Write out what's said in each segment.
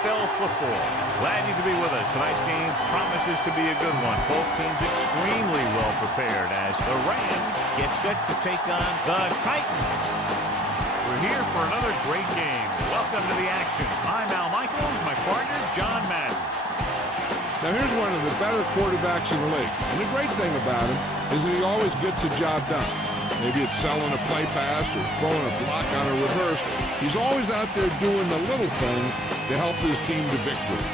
NFL football. Glad you could be with us. Tonight's game promises to be a good one. Both teams extremely well prepared as the Rams get set to take on the Titans. We're here for another great game. Welcome to the action. I'm Al Michaels, my partner, John Madden. Now here's one of the better quarterbacks in the league. And the great thing about him is that he always gets the job done. Maybe it's selling a play pass or throwing a block on a reverse. He's always out there doing the little things to help his team to victory.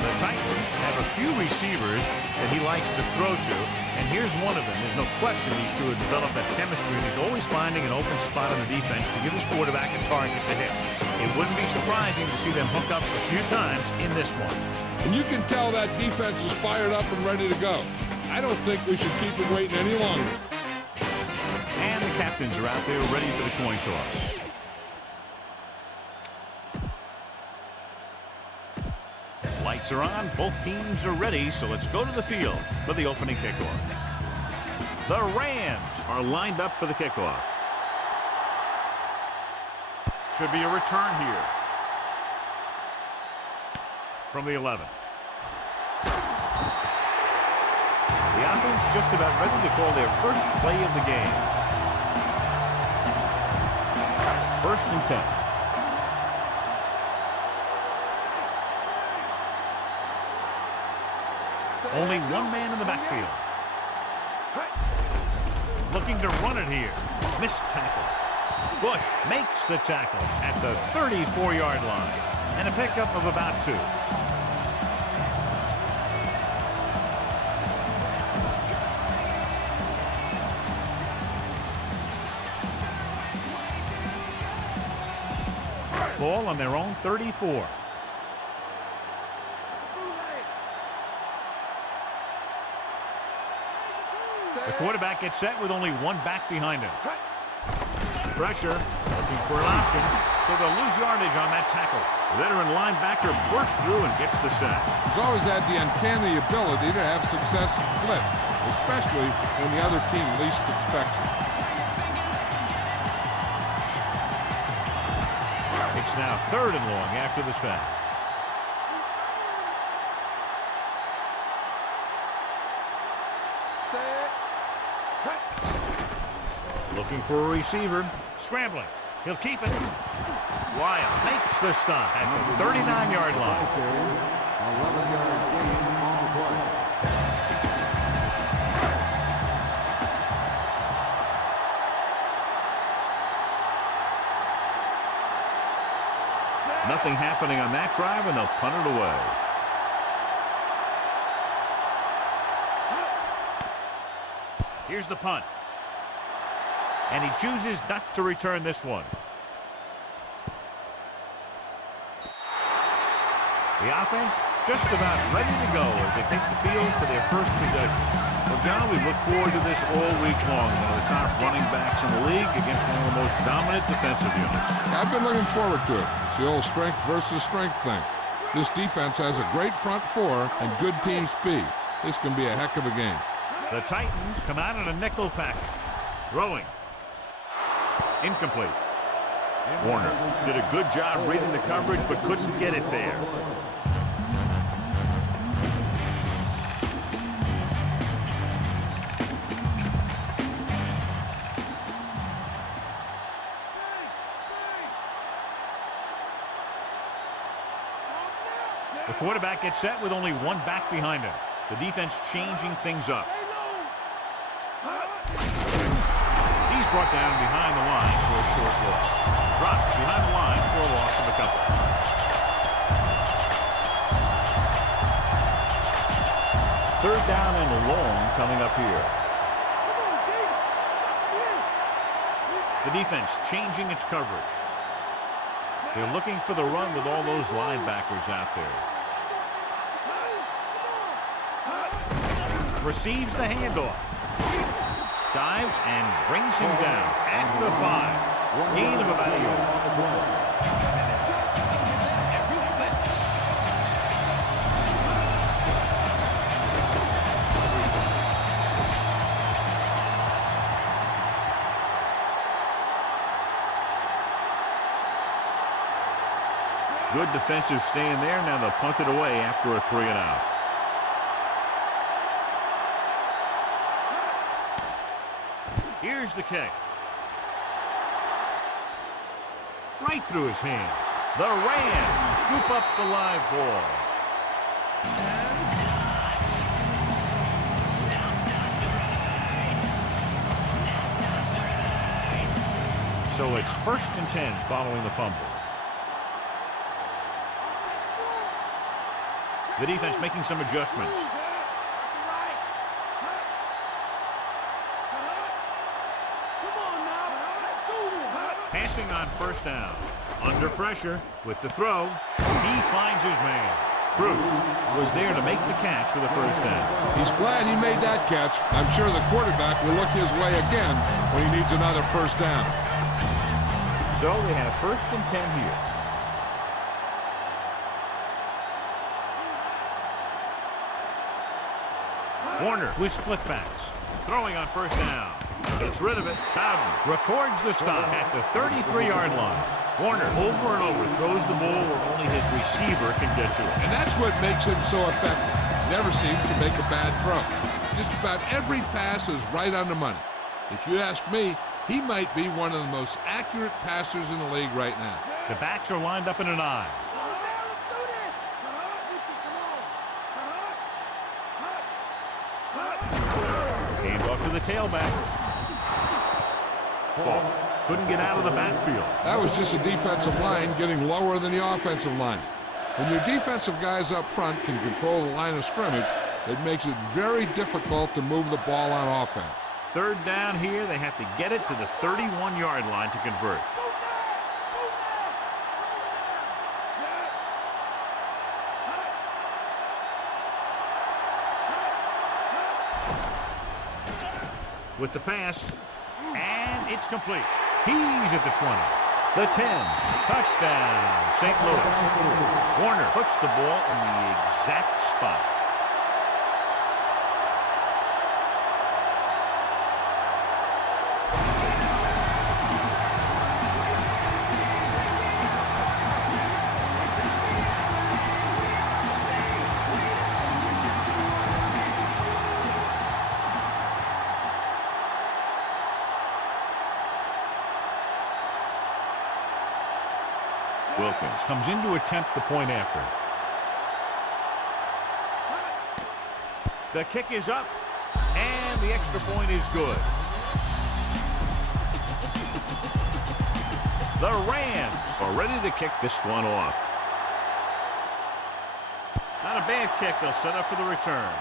The Titans have a few receivers that he likes to throw to, and here's one of them. There's no question these two have developed that chemistry, and he's always finding an open spot on the defense to give his quarterback a target to hit. It wouldn't be surprising to see them hook up a few times in this one. And you can tell that defense is fired up and ready to go. I don't think we should keep them waiting any longer. And the captains are out there ready for the coin toss. Lights are on. Both teams are ready, so let's go to the field for the opening kickoff. The Rams are lined up for the kickoff. Should be a return here. From the 11. The offense just about ready to call their first play of the game. 1st and 10. Only one man in the backfield. Looking to run it here. Missed tackle. Bush makes the tackle at the 34-yard line. And a pickup of about 2. Ball on their own 34. The quarterback gets set with only one back behind him. Pressure, looking for an option, so they'll lose yardage on that tackle. The veteran linebacker bursts through and gets the sack. He's always had the uncanny ability to have success in blitz, especially when the other team least expects it. It's now 3rd and long after the sack. Looking for a receiver. Scrambling. He'll keep it. Wyatt makes the stop at the 39-yard line. 11-yard gain on the play. Nothing happening on that drive, and they'll punt it away. Here's the punt. And he chooses not to return this one. The offense just about ready to go as they take the field for their first possession. Well, John, we look forward to this all week long. One of the top running backs in the league against one of the most dominant defensive units. I've been looking forward to it. It's the old strength versus strength thing. This defense has a great front four and good team speed. This can be a heck of a game. The Titans come out in a nickel package. Throwing. Incomplete. Warner did a good job reading the coverage, but couldn't get it there. The quarterback gets set with only one back behind him. The defense changing things up. He's brought down behind the line for a short loss. Dropped behind the line for a loss of a couple. Third down and long coming up here. The defense changing its coverage. They're looking for the run with all those linebackers out there. Receives the handoff. Dives and brings him down at the 5. Gain of about a yard. Good defensive stand there. Now they'll punt it away after a 3-and-out. Here's the kick. Right through his hands. The Rams scoop up the live ball. So it's 1st and 10 following the fumble. The defense making some adjustments. Passing on 1st down. Under pressure with the throw. He finds his man. Bruce was there to make the catch for the 1st down. He's glad he made that catch. I'm sure the quarterback will look his way again when he needs another 1st down. So they have 1st and 10 here. Warner with split backs. Throwing on 1st down. Gets rid of it. Bowden records the stop at the 33-yard line. Warner over and over throws the ball where only his receiver can get to it. And that's what makes him so effective. Never seems to make a bad throw. Just about every pass is right on the money. If you ask me, he might be one of the most accurate passers in the league right now. The backs are lined up in an I. Hand off to the tailback. Ball. Couldn't get out of the backfield. That was just a defensive line getting lower than the offensive line. When your defensive guys up front can control the line of scrimmage, it makes it very difficult to move the ball on offense. 3rd down here. They have to get it to the 31-yard line to convert. With the pass, and it's complete. He's at the 20, the 10, touchdown, St. Louis. Warner puts the ball in the exact spot. Wilkins comes in to attempt the point after. The kick is up, and the extra point is good. The Rams are ready to kick this one off. Not a bad kick. They'll set up for the return.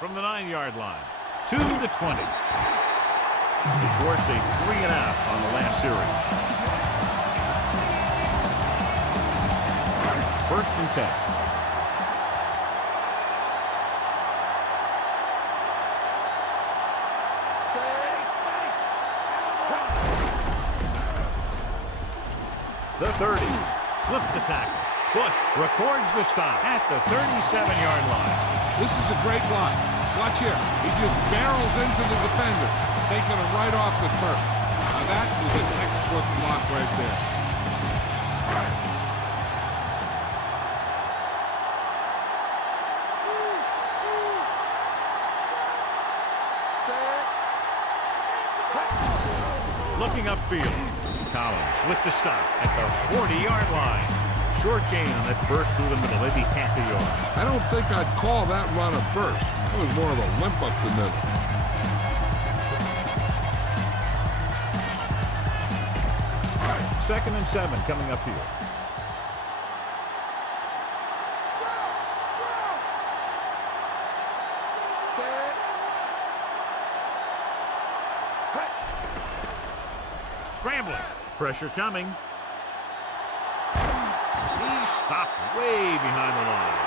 From the 9-yard line to the 20. They forced a 3-and-out on the last series. 1st and 10. The 30. Slips the tackle. Bush records the stop at the 37-yard line. This is a great block. Watch here. He just barrels into the defender, taking him right off the turf. Now that was a textbook block right there. Looking upfield. Collins with the stop at the 40-yard line. Short gain on that burst through the middle, maybe half a yard. I don't think I'd call that run a burst. That was more of a limp up the middle. 2nd and 7 coming up here. Scrambling. Pressure coming. He's stopped way behind the line.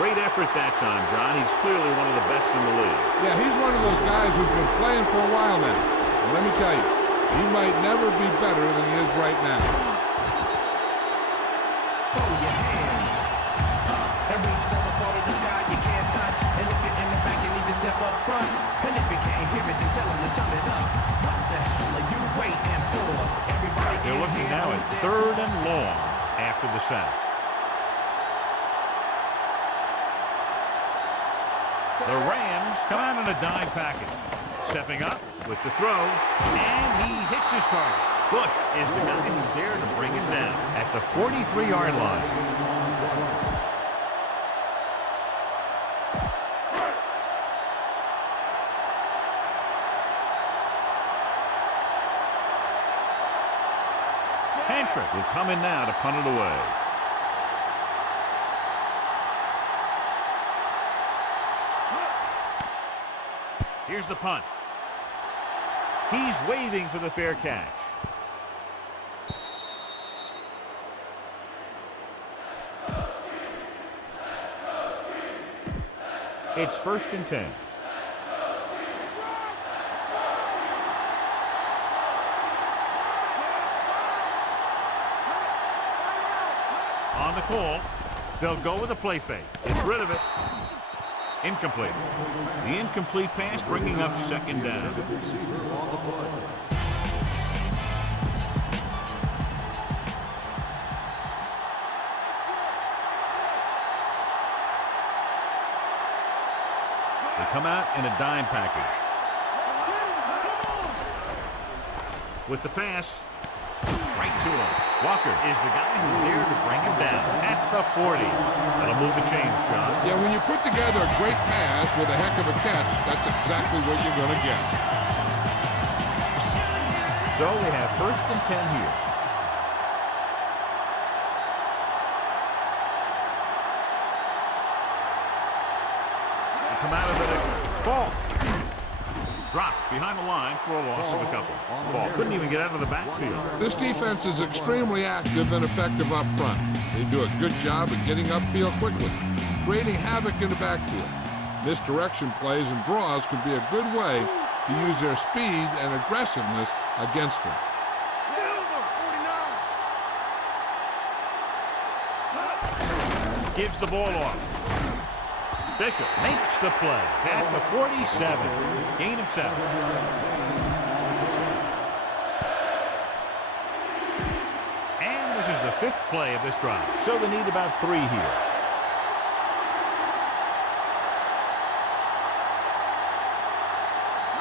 Great effort that time, John. He's clearly one of the best in the league. Yeah, he's one of those guys who's been playing for a while now. And let me tell you, he might never be better than he is right now. Throw your hands and reach for the ball in the sky you can't touch. And if you're in the back, you need to step up front. And if you can't hear it, then tell him to turn it up. What the hell are you waiting for? Everybody. They're looking now at 3rd and long. after the sack. The Rams come out in a dime package. Stepping up with the throw, and he hits his target. Bush is the guy who's there to bring him down at the 43-yard line. Hentrick will come in now to punt it away. Here's the punt. He's waving for the fair catch. It's 1st and 10. On the call, they'll go with a play fake. It's rid of it. Incomplete. The incomplete pass bringing up 2nd down. They come out in a dime package. With the pass, right to him. Walker is the guy who's there to bring him down at the 40. That'll move the chains, John. Yeah, when you put together a great pass with a heck of a catch, that's exactly what you're going to get. So we have 1st and 10 here. They come out of it. Fall. Dropped behind the line for a loss of a couple. Ball couldn't even get out of the backfield. This defense is extremely active and effective up front. They do a good job at getting upfield quickly, creating havoc in the backfield. Misdirection plays and draws can be a good way to use their speed and aggressiveness against them. Gives the ball off. Bishop makes the play at the 47. Gain of 7. And this is the 5th play of this drive. So they need about 3 here.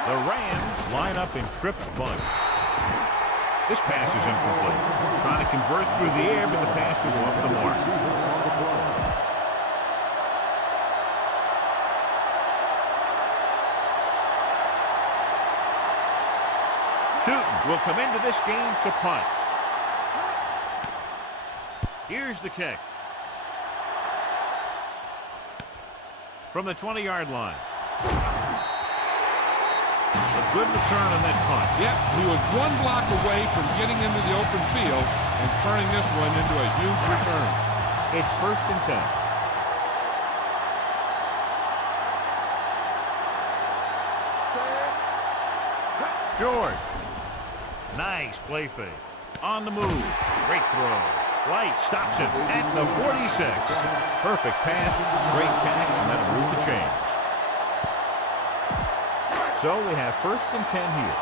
The Rams line up in trips bunch. This pass is incomplete. Trying to convert through the air, but the pass was off the mark. Will come into this game to punt. Here's the kick. From the 20-yard line. A good return on that punt. Yep, he was 1 block away from getting into the open field and turning this one into a huge return. It's 1st and 10. George. Nice play fake. On the move. Great throw. Light stops him at the 46. Perfect pass. Great catch, and that'll move the chains. So we have 1st and 10 here.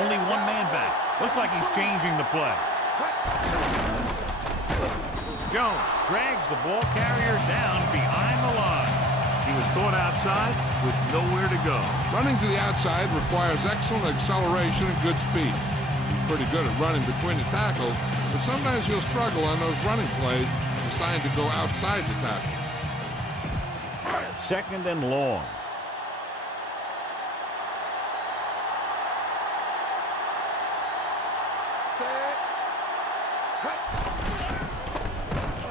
Only 1 man back. Looks like he's changing the play. Jones drags the ball carrier down behind the line. He was caught outside with nowhere to go. Running to the outside requires excellent acceleration and good speed. He's pretty good at running between the tackles, but sometimes he'll struggle on those running plays designed to go outside the tackle. 2nd and long.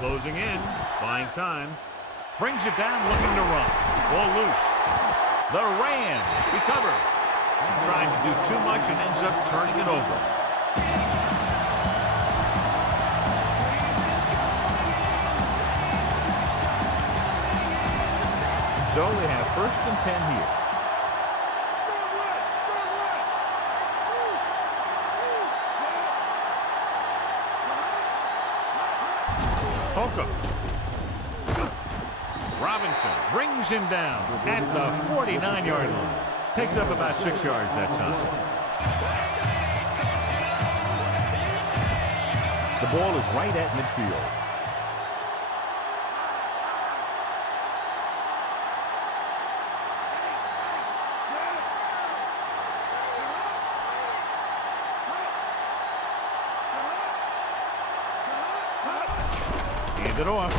Closing in, buying time. Brings it down, looking to run. Ball loose. The Rams recover. Trying to do too much and ends up turning it over. So we have 1st and 10 here. Holcomb. Robinson brings him down at the 49-yard line. Picked up about 6 yards that time. The ball is right at midfield. Hand it off.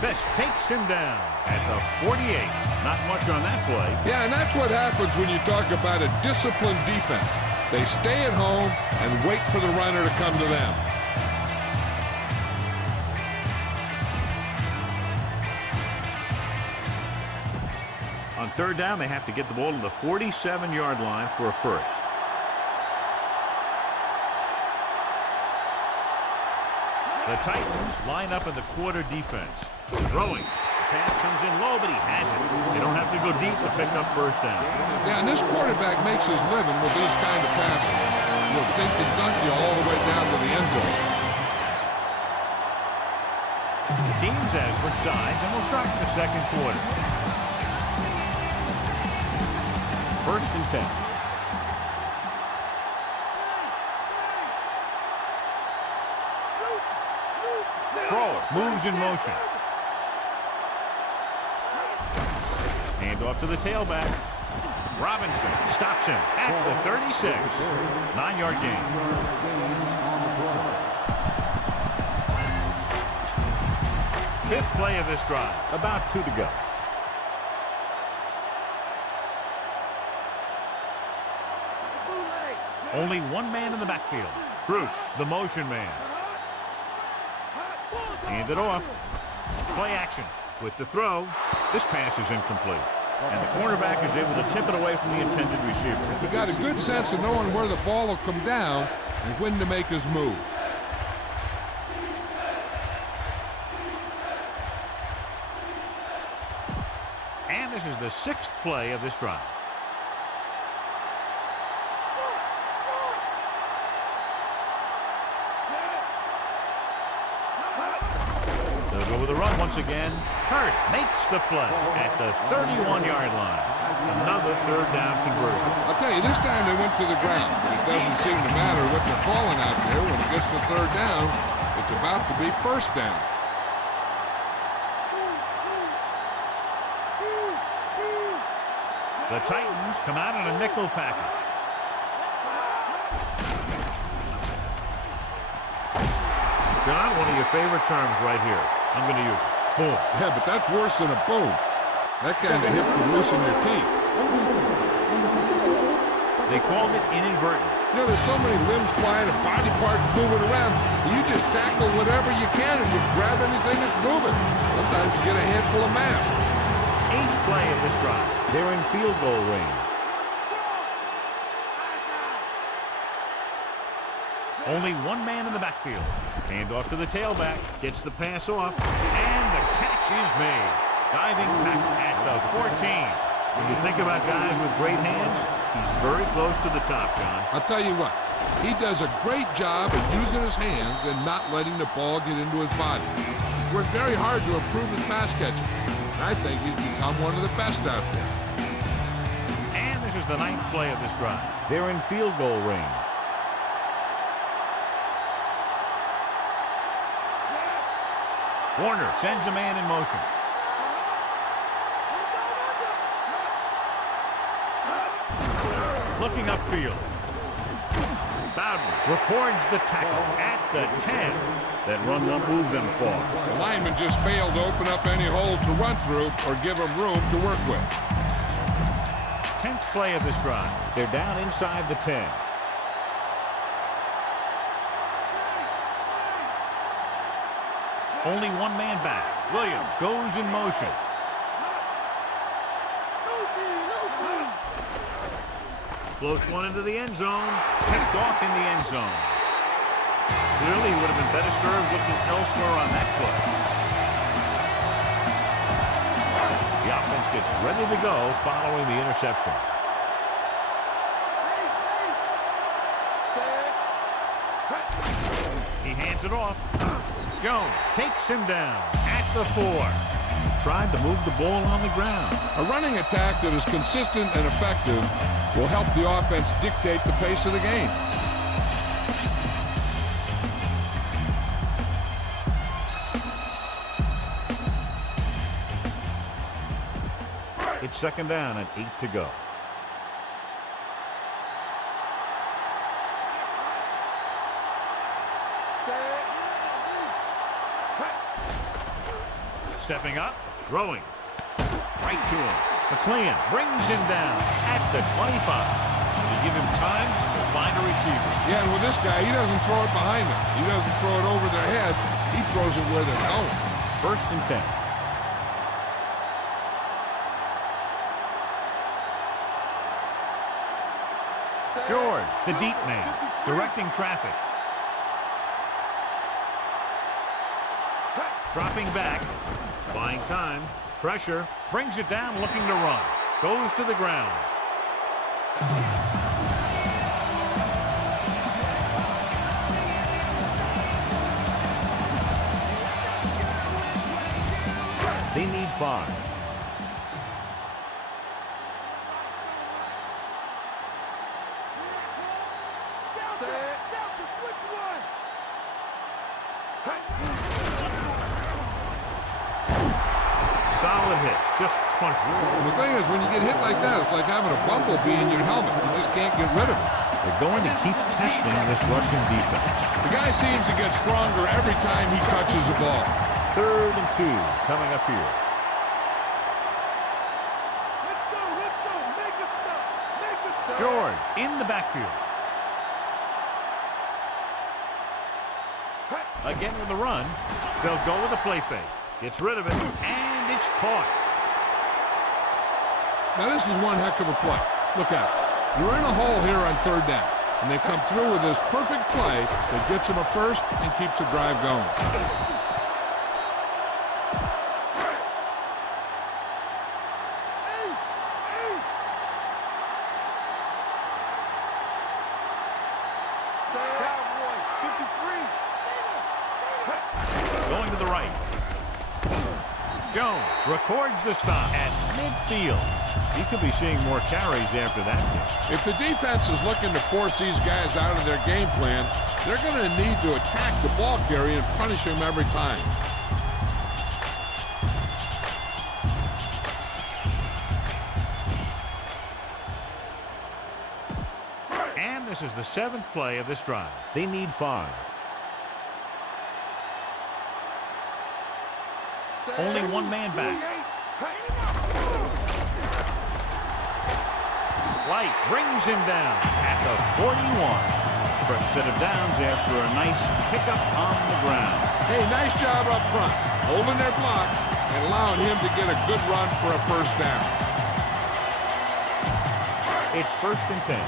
Fish takes him down at the 48. Not much on that play. Yeah, and that's what happens when you talk about a disciplined defense. They stay at home and wait for the runner to come to them. On third down, they have to get the ball to the 47-yard line for a first. The Titans line up in the quarter defense. Throwing. The pass comes in low, but he has it. They don't have to go deep to pick up first down. Yeah, and this quarterback makes his living with these kind of passes. They can dunk you all the way down to the end zone. The teams have switched sides, and we'll start the second quarter. First and 10. Throw moves in motion. Hand off to the tailback. Robinson stops him at the 36. 9-yard gain. Fifth play of this drive. About 2 to go. Only one man in the backfield. Bruce, the motion man. Hand it off. Play action with the throw. This pass is incomplete. And the cornerback is able to tip it away from the intended receiver. He got a good sense of knowing where the ball will come down and when to make his move. And this is the 6th play of this drive. They'll go with a run once again. Hurst makes the play at the 31-yard line. Another third down conversion. I'll tell you, this time they went to the ground, but it doesn't seem to matter what they're calling out there. When it gets to third down, it's about to be first down. The Titans come out in a nickel package. John, one of your favorite terms right here. I'm going to use it. Boom. Yeah, but that's worse than a boom. That kind of hit could loosen your teeth. They called it inadvertent. You know, there's so many limbs flying and body parts moving around. You just tackle whatever you can and just grab anything that's moving. Sometimes you get a handful of mass. 8th play of this drive. They're in field goal range. Only one man in the backfield. Hand off to the tailback. Gets the pass off. And the catch is made. Diving tackle at the 14. When you think about guys with great hands, he's very close to the top, John. I'll tell you what. He does a great job of using his hands and not letting the ball get into his body. He's worked very hard to improve his pass catching. And I think he's become one of the best out there. And this is the 9th play of this drive. They're in field goal range. Warner sends a man in motion. Looking upfield. Bowden records the tackle at the 10. That run won't move them far. The lineman just failed to open up any holes to run through or give him room to work with. 10th play of this drive. They're down inside the 10. Only one man back. Williams goes in motion. Floats one into the end zone. Picked off in the end zone. Clearly, he would have been better served looking elsewhere on that play. The offense gets ready to go following the interception. He hands it off. Jones takes him down at the 4. tried to move the ball on the ground. A running attack that is consistent and effective will help the offense dictate the pace of the game. It's second down and 8 to go. Stepping up, throwing. Right to him. McLean brings him down at the 25. To give him time to find a receiver. Yeah, and with this guy, he doesn't throw it behind them. He doesn't throw it over their head. He throws it where they're going. First and 10. George, the deep man, directing traffic. Dropping back, buying time, pressure, brings it down, looking to run. Goes to the ground. They need 5. Solid hit, just crunched it. And the thing is, when you get hit like that, it's like having a bumblebee in your helmet. You just can't get rid of it. They're going to keep testing this rushing defense. The guy seems to get stronger every time he touches the ball. 3rd and 2 coming up here. Let's go, make a stop, George in the backfield. Again with the run. They'll go with a play fake. Gets rid of it, and it's caught. Now this is one heck of a play. Look out. You're in a hole here on 3rd down, and they come through with this perfect play that gets them a first and keeps the drive going. Going to the right. Jones records the stop at midfield. He could be seeing more carries after that game. If the defense is looking to force these guys out of their game plan, they're going to need to attack the ball carrier and punish him every time. And this is the 7th play of this drive. They need 5. Only one man back. Light brings him down at the 41. First set of downs after a nice pickup on the ground. Hey, nice job up front, holding their block and allowing him to get a good run for a first down. It's 1st and 10.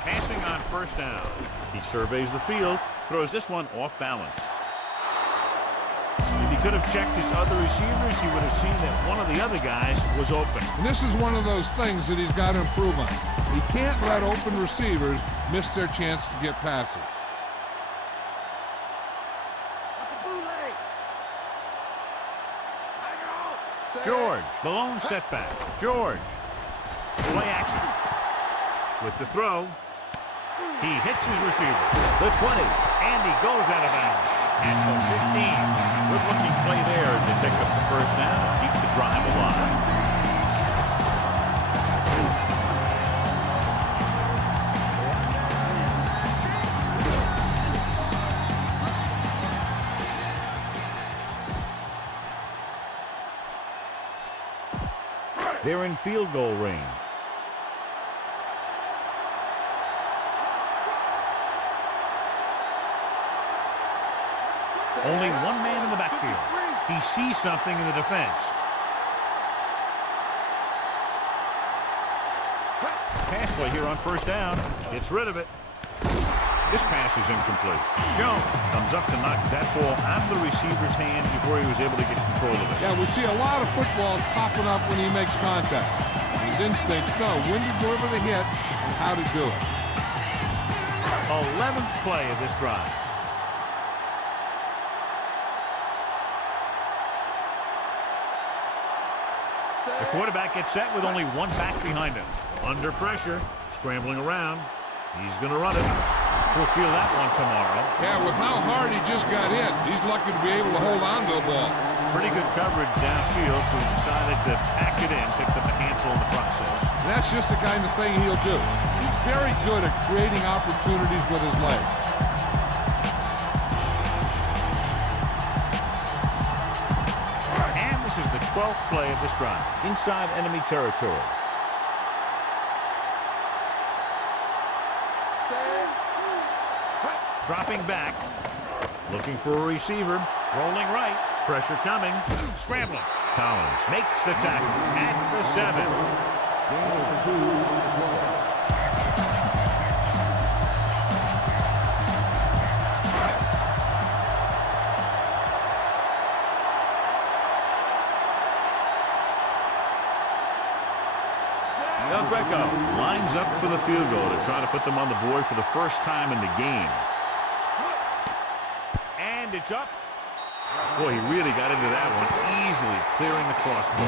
Passing on first down. He surveys the field, throws this one off balance. If he could have checked his other receivers, he would have seen that one of the other guys was open. And this is one of those things that he's got to improve on. He can't let open receivers miss their chance to get passes. George, the lone setback. George, play action. With the throw, he hits his receiver. The 20, and he goes out of bounds. At the 15. Good-looking play there as they pick up the first down and keep the drive alive. They're in field goal range. Only one man in the backfield. He sees something in the defense. Pass play here on first down. Gets rid of it. This pass is incomplete. Jones comes up to knock that ball out of the receiver's hand before he was able to get control of it. Yeah, we see a lot of footballs popping up when he makes contact. His instincts know when to deliver the hit and how to do it. 11th play of this drive. The quarterback gets set with only one back behind him. Under pressure, scrambling around. He's going to run it. We'll feel that one tomorrow. Yeah, with how hard he just got hit, he's lucky to be able to hold on to the ball. Pretty good coverage downfield, so he decided to tack it in, picked up a handful in the process. And that's just the kind of thing he'll do. He's very good at creating opportunities with his legs. And this is the 12th play of this drive. Inside enemy territory. Dropping back, looking for a receiver, rolling right, pressure coming, scrambling. Collins makes the tackle at the 7. Del Greco lines up for the field goal to try to put them on the board for the first time in the game. And it's up. Boy, he really got into that one, easily clearing the crossbar.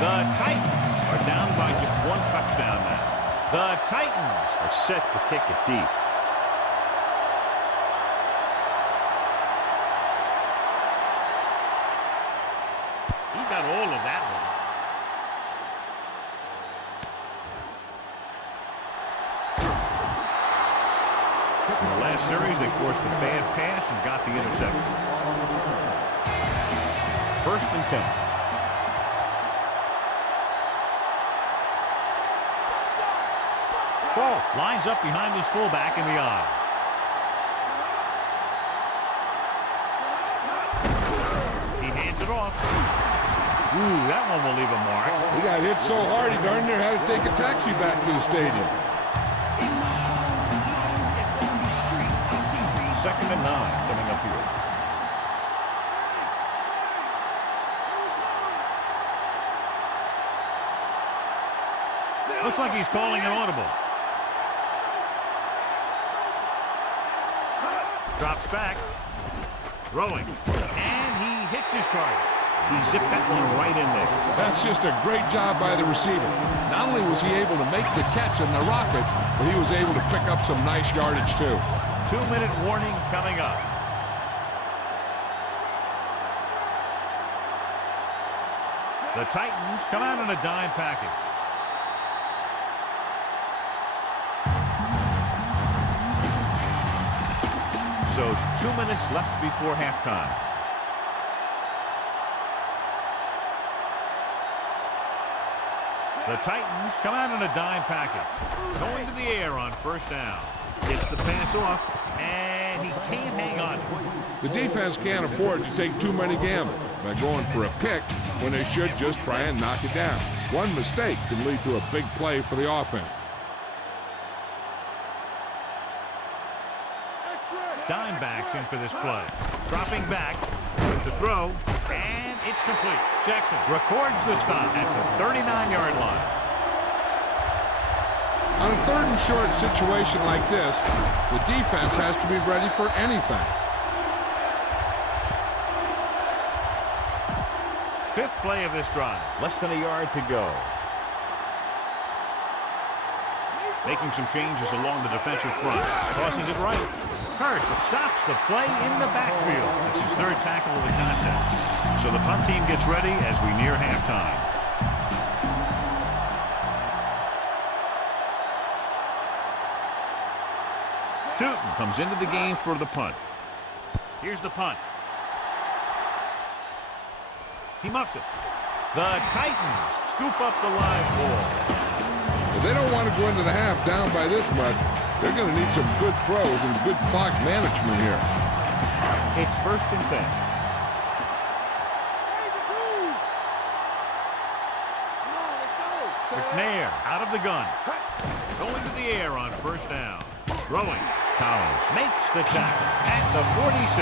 The Titans are down by just one touchdown now. The Titans are set to kick it deep. He got all of that one. In the last series, they forced a bad pass and got the interception. 1st and 10. Falk lines up behind his fullback in the eye. He hands it off. Ooh, that one will leave a mark. He got hit so hard he darn near had to take a taxi back to the stadium. 2nd and 9 coming up here. Looks like he's calling an audible. Drops back. Throwing. And he hits his target. He zipped that one right in there. That's just a great job by the receiver. Not only was he able to make the catch on the rocket, but he was able to pick up some nice yardage too. 2-minute warning coming up. The Titans come out in a dime package. So 2 minutes left before halftime. The Titans come out in a dime package. Going to the air on 1st down. Gets the pass off, and he can't hang on to it. The defense can't afford to take too many gambles by going for a pick when they should just try and knock it down. One mistake can lead to a big play for the offense. Dimebacks in for this play. Dropping back with the throw, and it's complete. Jackson records the stop at the 39-yard line. On a 3rd and short situation like this, the defense has to be ready for anything. 5th play of this drive. Less than a yard to go. Making some changes along the defensive front. Tosses it right. Hurst stops the play in the backfield. It's his 3rd tackle of the contest. So the punt team gets ready as we near halftime. Tootin comes into the game for the punt. Here's the punt. He muffs it. The Titans scoop up the live ball. If they don't want to go into the half down by this much, they're going to need some good throws and good clock management here. It's 1st and 10. McNair out of the gun. Going to the air on 1st down. Throwing. Collins makes the tackle at the 46.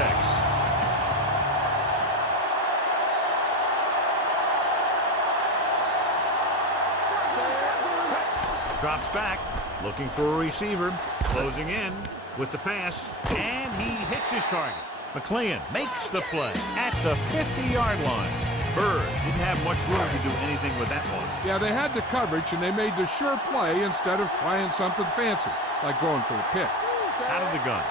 Drops back, looking for a receiver, closing in with the pass, and he hits his target. McLean makes the play at the 50-yard line. Bird didn't have much room to do anything with that one. Yeah, they had the coverage, and they made the sure play instead of trying something fancy, like going for the pick. Out of the gun.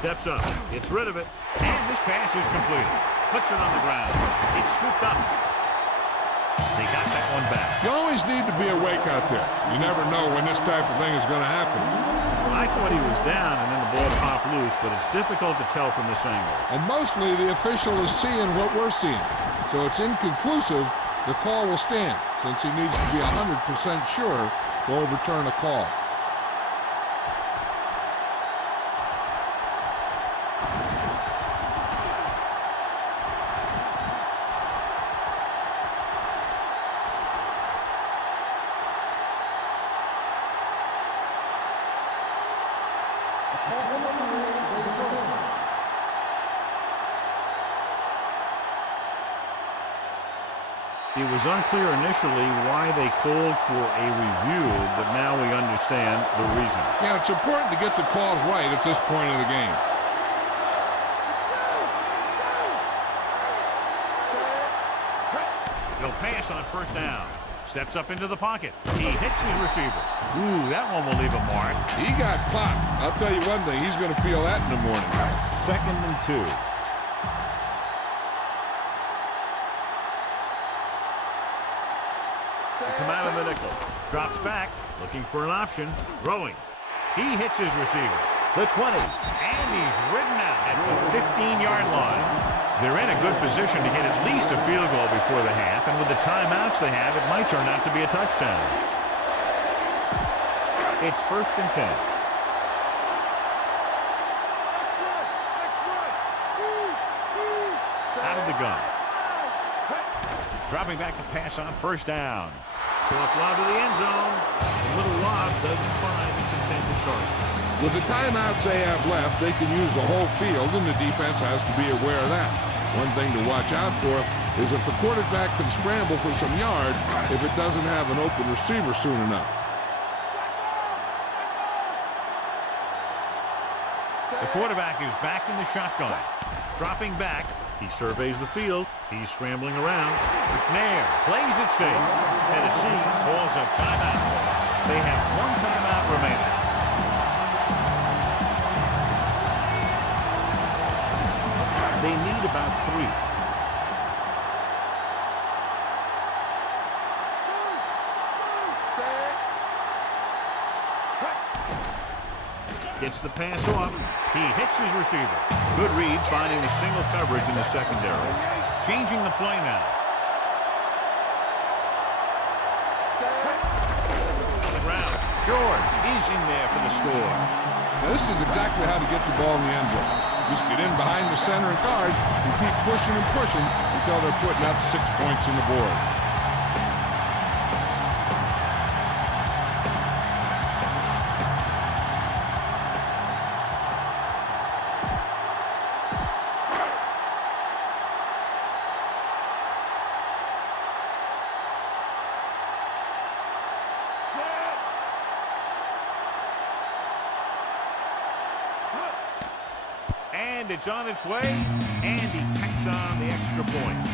Steps up, gets rid of it, and this pass is completed. Puts it on the ground. It's scooped up. They got that one back. You always need to be awake out there. You never know when this type of thing is going to happen. I thought he was down, and then the ball popped loose, but it's difficult to tell from this angle. And mostly the official is seeing what we're seeing. So it's inconclusive. The call will stand, since he needs to be 100% sure to overturn a call. It was unclear initially why they called for a review, but now we understand the reason. Yeah, it's important to get the calls right at this point of the game. He'll pass on first down. Steps up into the pocket. He hits his receiver. Ooh, that one will leave a mark. He got clocked. I'll tell you one thing, he's going to feel that in the morning. 2nd and 2. Come out of the nickel. Drops back, looking for an option. Throwing. He hits his receiver. The 20. And he's ridden out at the 15-yard line. They're in a good position to get at least a field goal before the half, and with the timeouts they have, it might turn out to be a touchdown. It's 1st and 10. Out of the gun. Dropping back to pass on first down. So a lob to the end zone. A little lob doesn't find its intended target. With the timeouts they have left, they can use the whole field, and the defense has to be aware of that. One thing to watch out for is if the quarterback can scramble for some yards if it doesn't have an open receiver soon enough. The quarterback is back in the shotgun. Dropping back, he surveys the field. He's scrambling around. McNair plays it safe. Tennessee calls a timeout. They have one timeout remaining. They need about 3. Gets the pass off. He hits his receiver. Good read, finding the single coverage in the secondary. Changing the play now. On the ground. George is in there for the score. Now, this is exactly how to get the ball in the end zone. Just get in behind the center and guard and keep pushing and pushing until they're putting up 6 points on the board. And it's on its way, and he tacks on the extra point.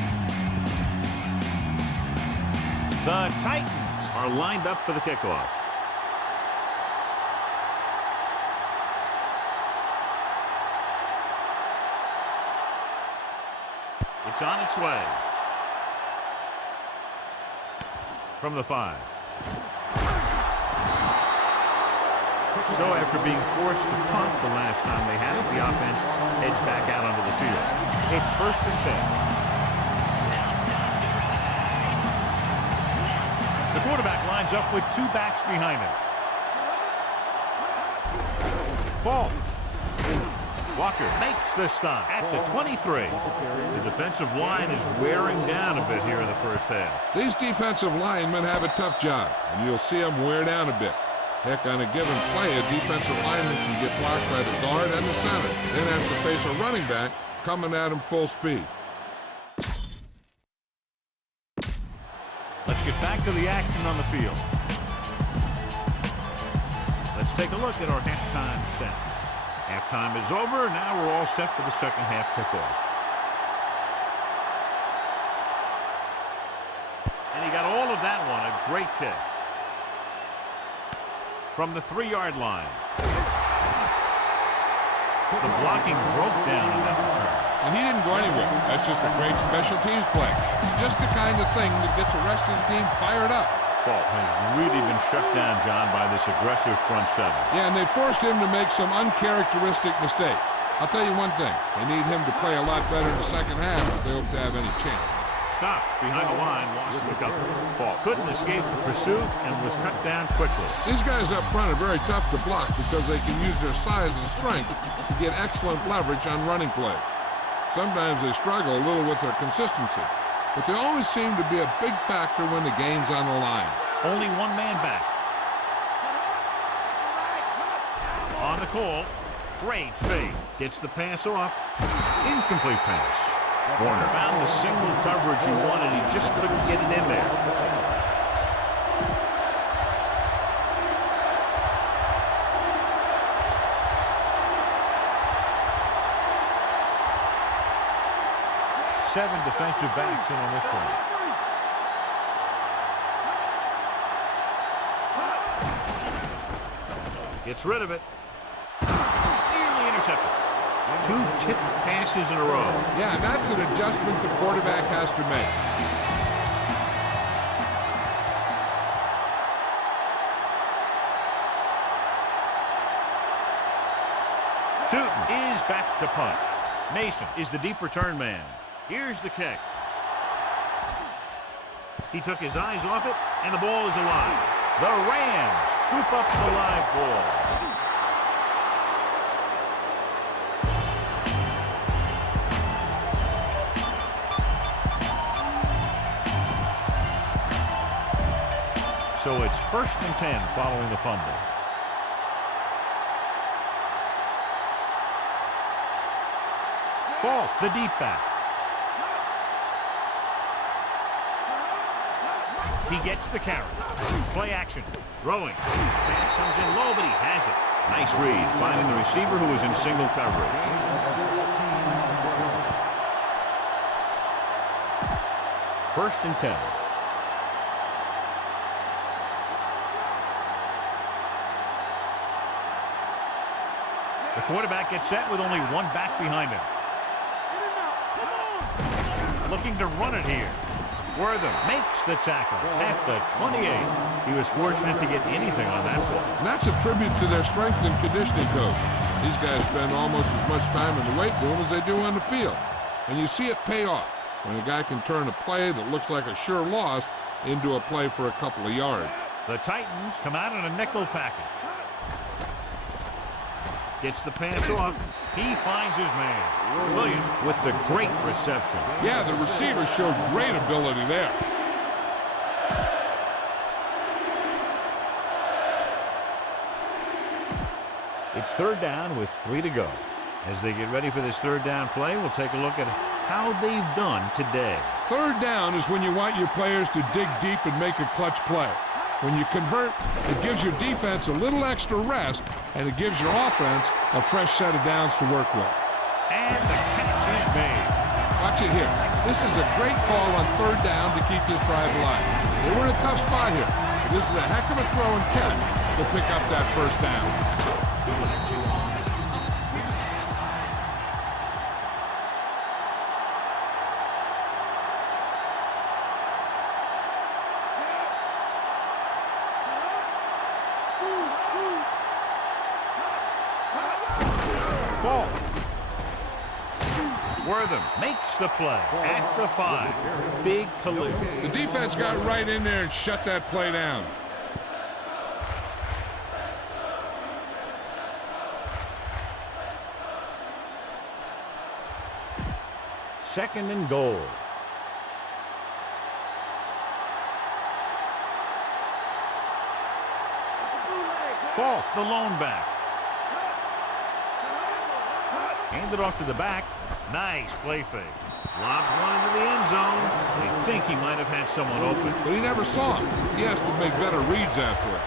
The Titans are lined up for the kickoff. It's on its way. From the 5. So after being forced to punt the last time they had it, the offense heads back out onto the field. It's 1st and 10. The quarterback lines up with 2 backs behind him. Fall. Walker makes the stop at the 23. The defensive line is wearing down a bit here in the first half. These defensive linemen have a tough job, and you'll see them wear down a bit. Heck, on a given play, a defensive lineman can get blocked by the guard and the center, then have to face a running back coming at him full speed. Let's get back to the action on the field. Let's take a look at our halftime stats. Halftime is over. Now we're all set for the second half kickoff. And he got all of that one. A great kick. From the 3-yard line. The blocking broke down on that return. And he didn't go anywhere. That's just a great special teams play. Just the kind of thing that gets the rest of the team fired up. Fault has really been shut down, John, by this aggressive front seven. Yeah, and they forced him to make some uncharacteristic mistakes. I'll tell you one thing. They need him to play a lot better in the second half if they hope to have any chance. Stopped behind the line, lost the cover. Fault couldn't escape the pursuit and was cut down quickly. These guys up front are very tough to block because they can use their size and strength to get excellent leverage on running plays. Sometimes they struggle a little with their consistency, but they always seem to be a big factor when the game's on the line. Only one man back. On the call, great fake. Gets the pass off. Incomplete pass. Warner found the single coverage he wanted. He just couldn't get it in there. Seven defensive backs in on this one. Gets rid of it. Nearly intercepted. 2 tipped passes in a row. Yeah, and that's an adjustment the quarterback has to make. Tootin is back to punt. Mason is the deep return man. Here's the kick. He took his eyes off it, and the ball is alive. The Rams scoop up the live ball. So it's 1st and 10 following the fumble. Fault, the deep back. He gets the carry. Play action. Throwing. Pass comes in low, but he has it. Nice read, finding the receiver who was in single coverage. First and 10. The quarterback gets set with only one back behind him. Looking to run it here. Wortham makes the tackle at the 28. He was fortunate to get anything on that ball. And that's a tribute to their strength and conditioning coach. These guys spend almost as much time in the weight room as they do on the field. And you see it pay off when a guy can turn a play that looks like a sure loss into a play for a couple of yards. The Titans come out in a nickel package. Gets the pass off. He finds his man. Williams with the great reception. Yeah, the receiver showed great ability there. It's 3rd down with 3 to go. As they get ready for this 3rd down play, we'll take a look at how they've done today. 3rd down is when you want your players to dig deep and make a clutch play. When you convert, it gives your defense a little extra rest, and it gives your offense a fresh set of downs to work with. And the catch is made. Watch it here. This is a great call on 3rd down to keep this drive alive. They were in a tough spot here. But this is a heck of a throw and catch to pick up that 1st down. Wortham makes the play at the 5. Big collision. The defense got right in there and shut that play down. Second and goal. Fault, the lone back. Hand it off to the back. Nice play fake. Lobs one into the end zone. They think he might have had someone open. But he never saw him. He has to make better reads after it.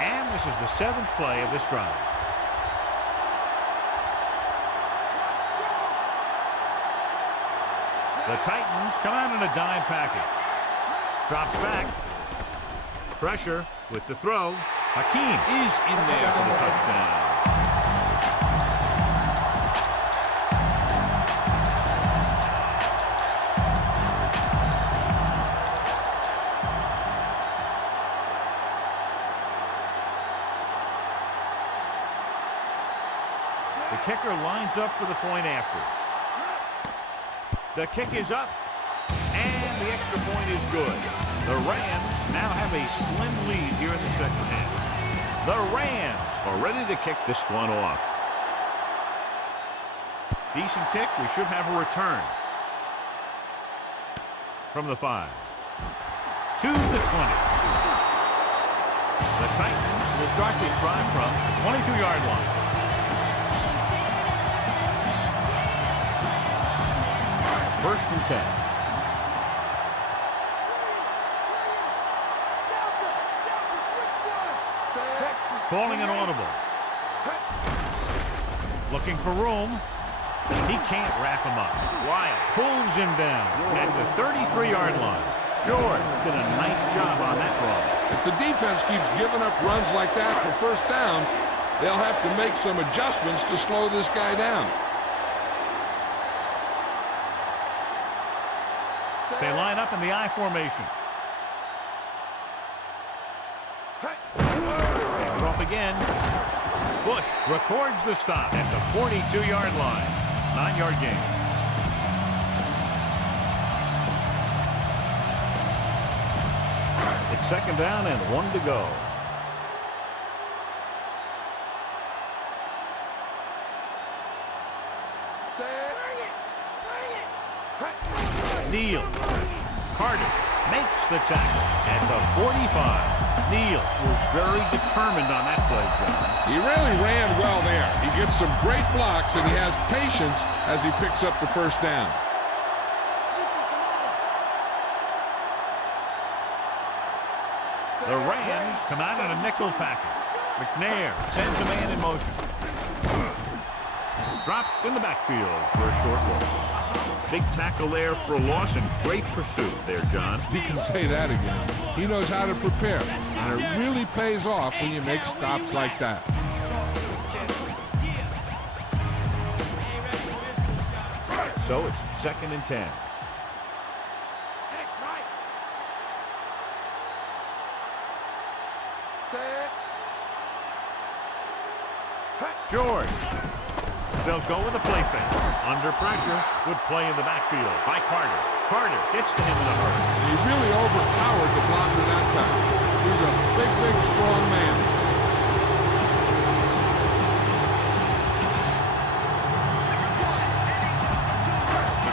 And this is the 7th play of this drive. The Titans come out in a dime package. Drops back. Pressure with the throw. Hakeem is in there for the touchdown. The kicker lines up for the point after. The kick is up, and the extra point is good. The Rams now have a slim lead here in the second half. The Rams are ready to kick this one off. Decent kick. We should have a return. From the 5. To the 20. The Titans will start this drive from the 22-yard line. First and 10. Calling an audible. Looking for room. He can't wrap him up. Wyatt pulls him down at the 33-yard line. George did a nice job on that run. If the defense keeps giving up runs like that for first down, they'll have to make some adjustments to slow this guy down. They line up in the I formation. And off again. Bush records the stop at the 42-yard line. 9-yard gain. It's second down and 1 to go. Neal. Carter makes the tackle at the 45. Neal was very determined on that play, John. He really ran well there. He gets some great blocks, and he has patience as he picks up the first down. The Rams come out in a nickel package. McNair sends a man in motion. Dropped in the backfield for a short loss. Big tackle there for a loss and great pursuit there, John. You can say that again. He knows how to prepare, and it really pays off when you make stops like that. So it's second and 10. George. They'll go with a play fake. Under pressure. Good play in the backfield by Carter. Carter gets to him in a hurry. He really overpowered the blocker that time. He's a big, strong man.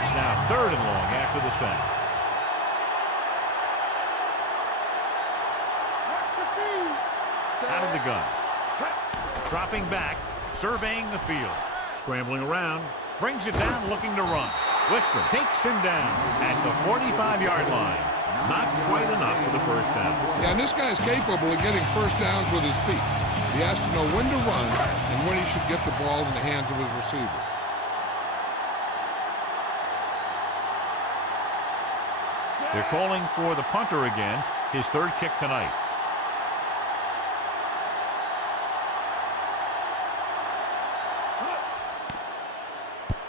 It's now third and long after the sack. Out of the gun. Dropping back. Surveying the field. Scrambling around. Brings it down looking to run. Wistrom takes him down at the 45-yard line. Not quite enough for the first down. Yeah, and this guy's capable of getting first downs with his feet. He has to know when to run and when he should get the ball in the hands of his receivers. They're calling for the punter again. His third kick tonight.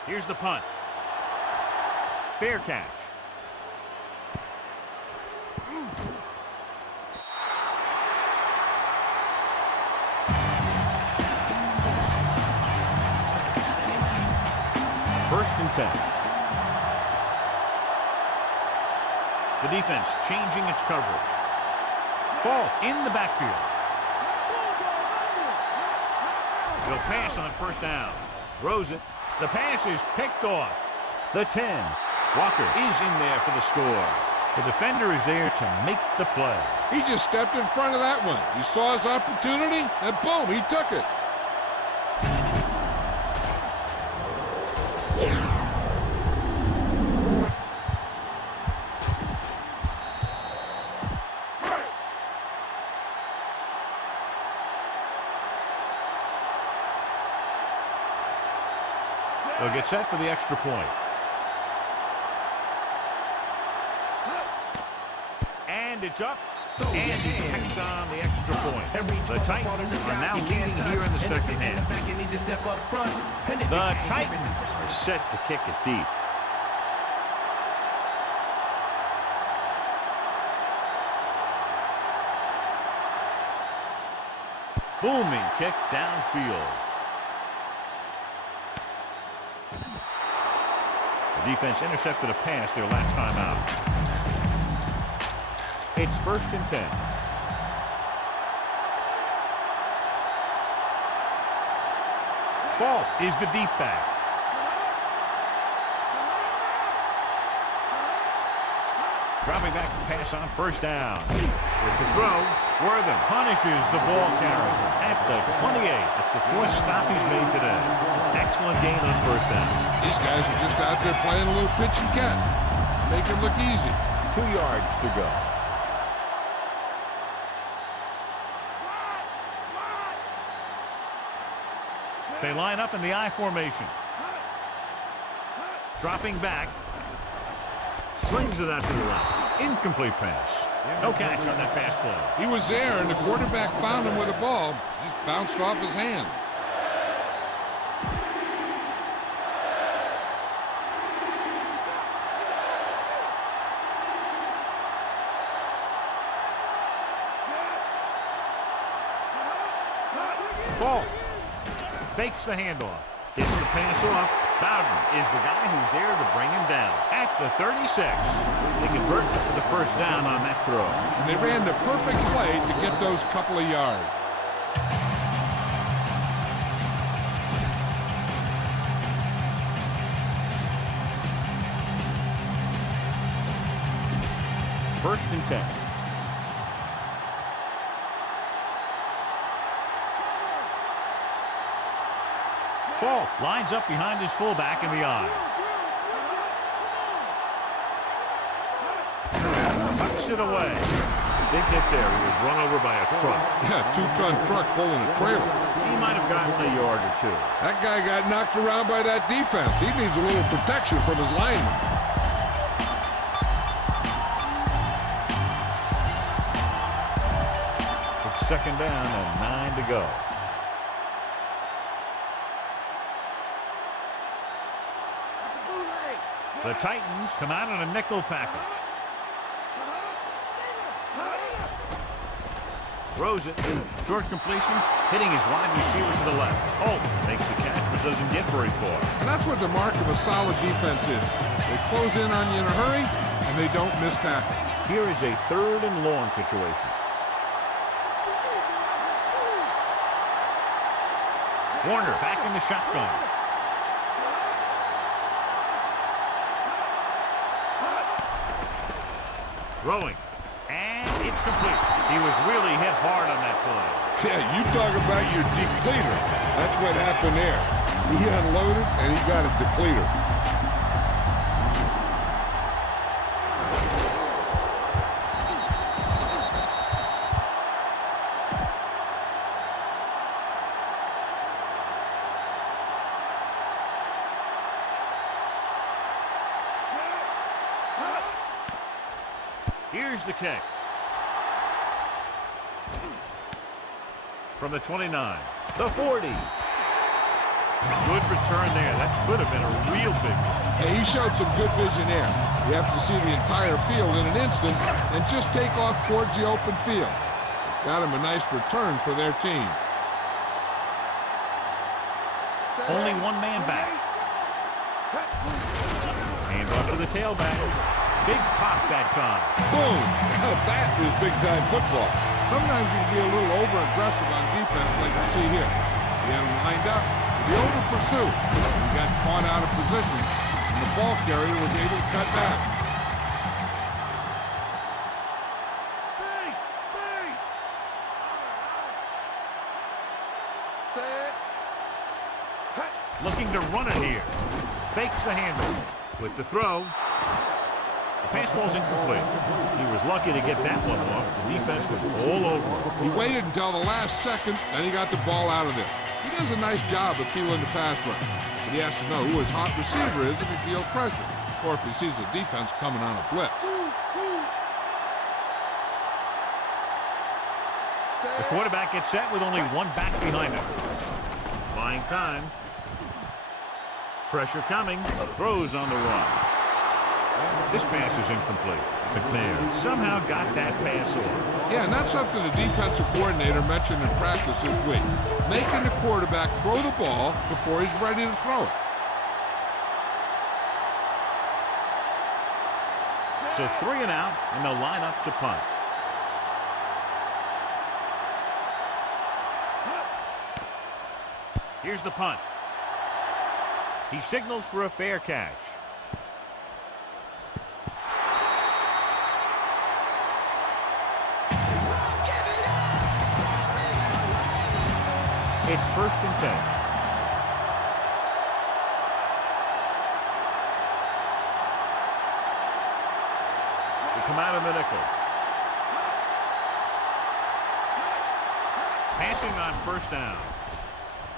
Here's the punt. Fair catch. First and 10. The defense changing its coverage. Fall in the backfield. They'll pass on first down. Throws it. The pass is picked off. The 10. Walker is in there for the score. The defender is there to make the play. He just stepped in front of that one. He saw his opportunity, and boom, he took it. They'll get set for the extra point. And it's up. And he takes on the extra point. The Titans are now leading here in the second half. The Titans are set to kick it deep. Booming kick downfield. The defense intercepted a pass their last time out. It's 1st and 10. Fault is the deep back. Dropping back to pass on 1st down. With the throw, Wortham punishes the ball carrier at the 28. That's the 4th stop he's made today. Excellent gain on 1st down. These guys are just out there playing a little pitch and catch. Make it look easy. 2 yards to go. They line up in the I formation. Dropping back. Slings it out to the right. Incomplete pass. No catch on that pass play. He was there, and the quarterback found him with a ball. Just bounced off his hands. Fall. Fakes the handoff. Gets the pass off. Bowden is the guy who's there to bring him down. At the 36. They convert for the 1st down on that throw. And they ran the perfect play to get those couple of yards. First and 10. Fall lines up behind his fullback in the I. Tucks it away. Big hit there. He was run over by a truck. Yeah, 2-ton truck pulling a trailer. He might have gotten a yard or 2. That guy got knocked around by that defense. He needs a little protection from his lineman. It's 2nd down and 9 to go. The Titans come out in a nickel package. Throws it. Short completion. Hitting his wide receiver to the left. Oh, makes the catch but doesn't get very far. And that's what the mark of a solid defense is. They close in on you in a hurry, and they don't miss tackle. Here is a 3rd and long situation. Warner back in the shotgun. Throwing. And it's complete. He was really hit hard on that play. Yeah, you talk about your depleter. That's what happened there. He unloaded, and he got a depleter. Here's the kick. From the 29. The 40. Good return there. That could have been a real big one. Hey, he showed some good vision there. You have to see the entire field in an instant and just take off towards the open field. Got him a nice return for their team. Only one man back. Hand off to the tailback. Big pop that time. Boom! Now that is big-time football. Sometimes you can be a little over-aggressive on defense like you see here. He had him lined up. The over-pursuit. He got caught out of position, and the ball carrier was able to cut back. 3rd Fakes the handle with the throw. The pass falls incomplete. He was lucky to get that one off. The defense was all over him. He waited until the last second, and he got the ball out of there. He does a nice job of feeling the pass rush, but he has to know who his hot receiver is if he feels pressure, or if he sees the defense coming on a blitz. The quarterback gets set with only one back behind him. Buying time. Pressure coming. Throws on the run. This pass is incomplete. McNair somehow got that pass off. Yeah, and that's something the defensive coordinator mentioned in practice this week. Making the quarterback throw the ball before he's ready to throw it. So 3 and out, and they'll line up to punt. Here's the punt. He signals for a fair catch. It's 1st and 10. They come out in the nickel. Passing on 1st down.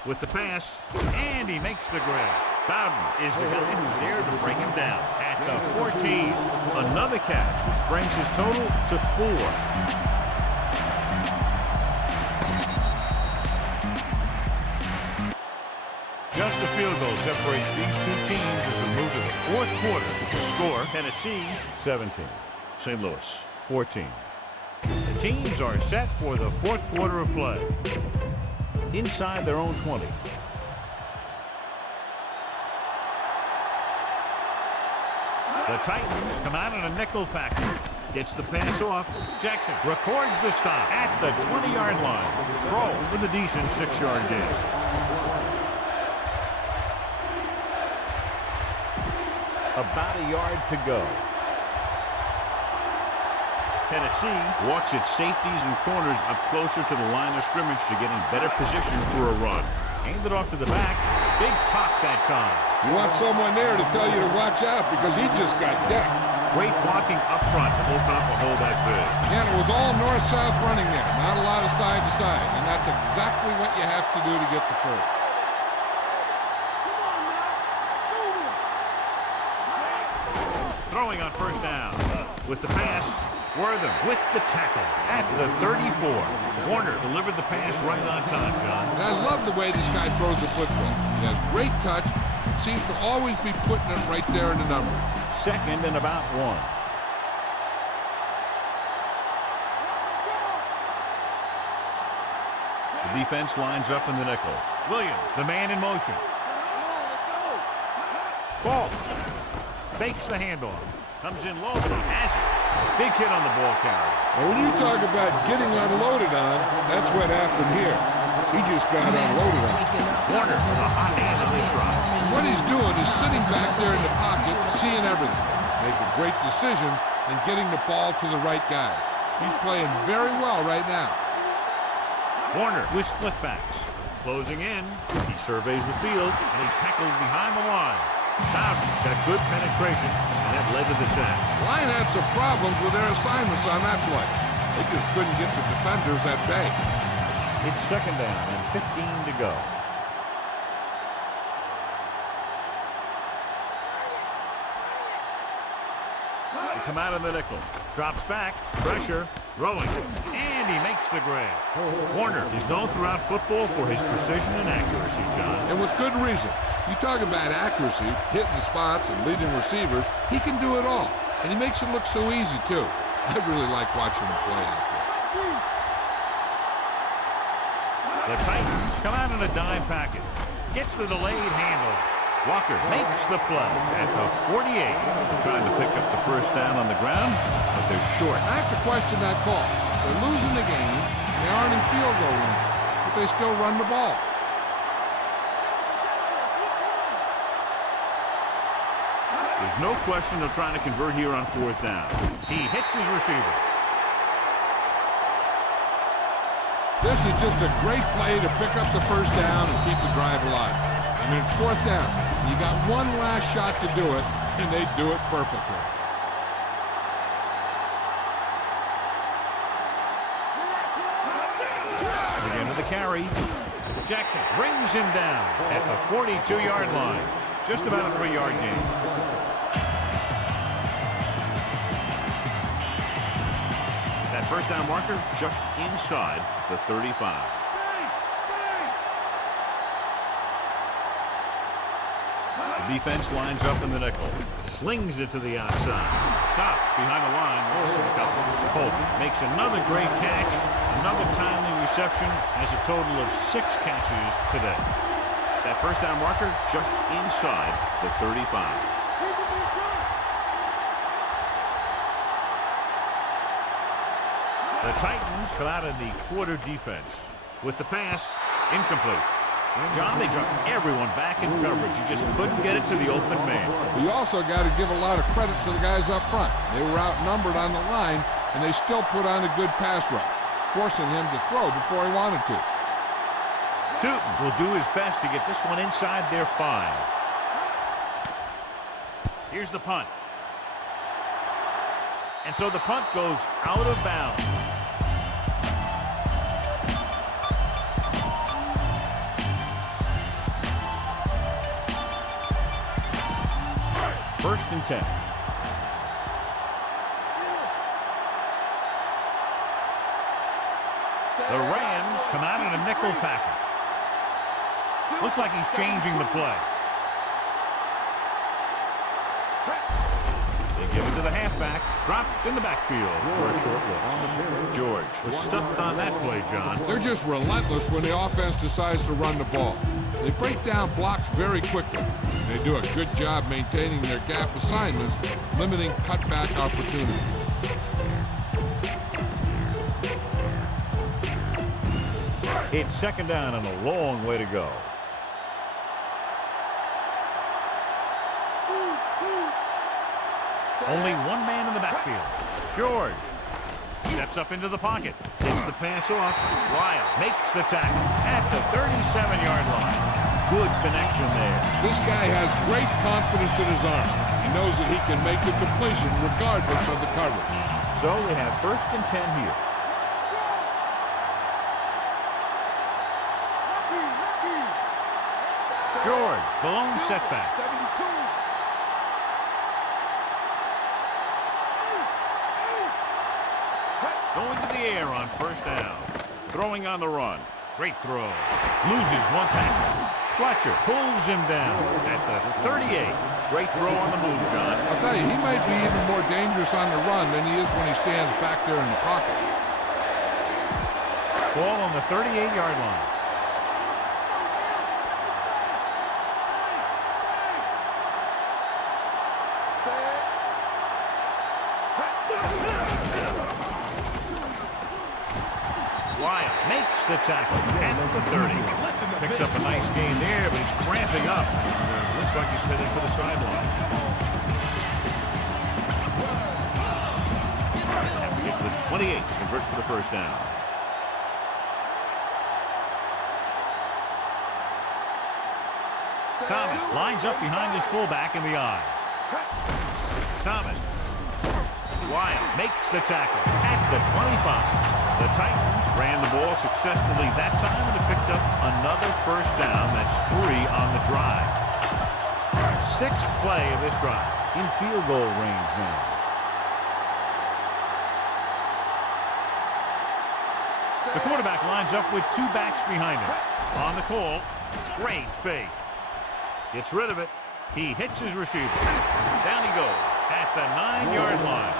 With the pass, and he makes the grab. Bowden is the guy who's there to bring him down. At the 14, another catch, which brings his total to 4. Just a field goal separates these two teams as we move to the 4th quarter. The score, Tennessee 17, St. Louis 14. The teams are set for the 4th quarter of play. Inside their own 20. The Titans come out in a nickel package. Gets the pass off. Jackson records the stop at the 20-yard line. Throw with a decent 6-yard gain. About a yard to go. Tennessee walks its safeties and corners up closer to the line of scrimmage to get in better position for a run. Hand it off to the back. Big pop that time. You want someone there to tell you to watch out because he just got decked. Great blocking up front to open up a hole that big. Again, it was all north-south running there. Not a lot of side to side. And that's exactly what you have to do to get the first. Throwing on 1st down. With the pass, Wortham with the tackle at the 34. Warner delivered the pass right on time, John. And I love the way this guy throws the football. He has great touch and seems to always be putting it right there in the number. 2nd and about 1. The defense lines up in the nickel. Williams, the man in motion. Fault. Fakes the handoff. Comes in low, but he has it. Big hit on the ball carrier. Now, when you talk about getting unloaded on, that's what happened here. He just got unloaded on. Warner, a hot hand on this drive. What he's doing is sitting back there in the pocket, seeing everything, making great decisions, and getting the ball to the right guy. He's playing very well right now. Warner with split backs. Closing in. He surveys the field, and he's tackled behind the line. Bowden got good penetration, and that led to the sack. Line had some problems with their assignments on that play. They just couldn't get the defenders at bay. It's 2nd down and 15 to go. They come out in the nickel. Drops back. Pressure. Throwing. And he makes the grab. Warner is known throughout football for his precision and accuracy, John. And with good reason. You talk about accuracy, hitting spots, and leading receivers. He can do it all. And he makes it look so easy, too. I really like watching him play out there. The Titans come out in a dime package. Gets the delayed handoff. Walker makes the play at the 48. They're trying to pick up the 1st down on the ground, but they're short. I have to question that call. They're losing the game, and they aren't in field goal range, but they still run the ball. There's no question they're trying to convert here on 4th down. He hits his receiver. This is just a great play to pick up the first down and keep the drive alive. I mean, it's fourth down. You got one last shot to do it, and they do it perfectly. Again to the carry. Jackson brings him down at the 42-yard line. Just about a 3-yard gain. That first down marker just inside the 35. The defense lines up in the nickel. Slings it to the outside. Stop behind the line. Lost a couple. Holt makes another great catch. Another timely reception. Has a total of 6 catches today. That first down marker just inside the 35. The Titans come out in the quarter defense. With the pass, incomplete. John, they dropped everyone back in coverage. You just couldn't get it to the open man. You also got to give a lot of credit to the guys up front. They were outnumbered on the line, and they still put on a good pass rush, forcing him to throw before he wanted to. Tootin will do his best to get this one inside their 5. Here's the punt. And so the punt goes out of bounds. First and 10. The Rams come out in a nickel package. Looks like he's changing the play. They give it to the halfback. Dropped in the backfield for a short loss. George was stuffed on that play, John. They're just relentless when the offense decides to run the ball. They break down blocks very quickly. They do a good job maintaining their gap assignments, limiting cutback opportunities. It's second down and a long way to go. Only one man in the backfield. George steps up into the pocket. Gets the pass off. Lyle makes the tackle at the 37-yard line. Good connection there. This guy has great confidence in his arm. He knows that he can make the completion regardless of the coverage. So we have first and 10 here. George, the lone setback. Going to the air on first down. Throwing on the run. Great throw. Loses one tackle. Fletcher pulls him down at the 38. Great throw on the move, John. I'll tell you, he might be even more dangerous on the run than he is when he stands back there in the pocket. Ball on the 38-yard line. Lyle makes the tackle at the 30. Picks up a nice gain there, but he's cramping up. Looks like he's headed for the sideline. And we get to the 28 to convert for the first down. Thomas lines up behind his fullback in the eye. Thomas. Lyle makes the tackle at the 25. The Titans ran the ball successfully that time and have picked up another first down. That's 3 on the drive. 6th play of this drive in field goal range now. The quarterback lines up with 2 backs behind him. On the call, great fake. Gets rid of it. He hits his receiver. Down he goes at the 9-yard line.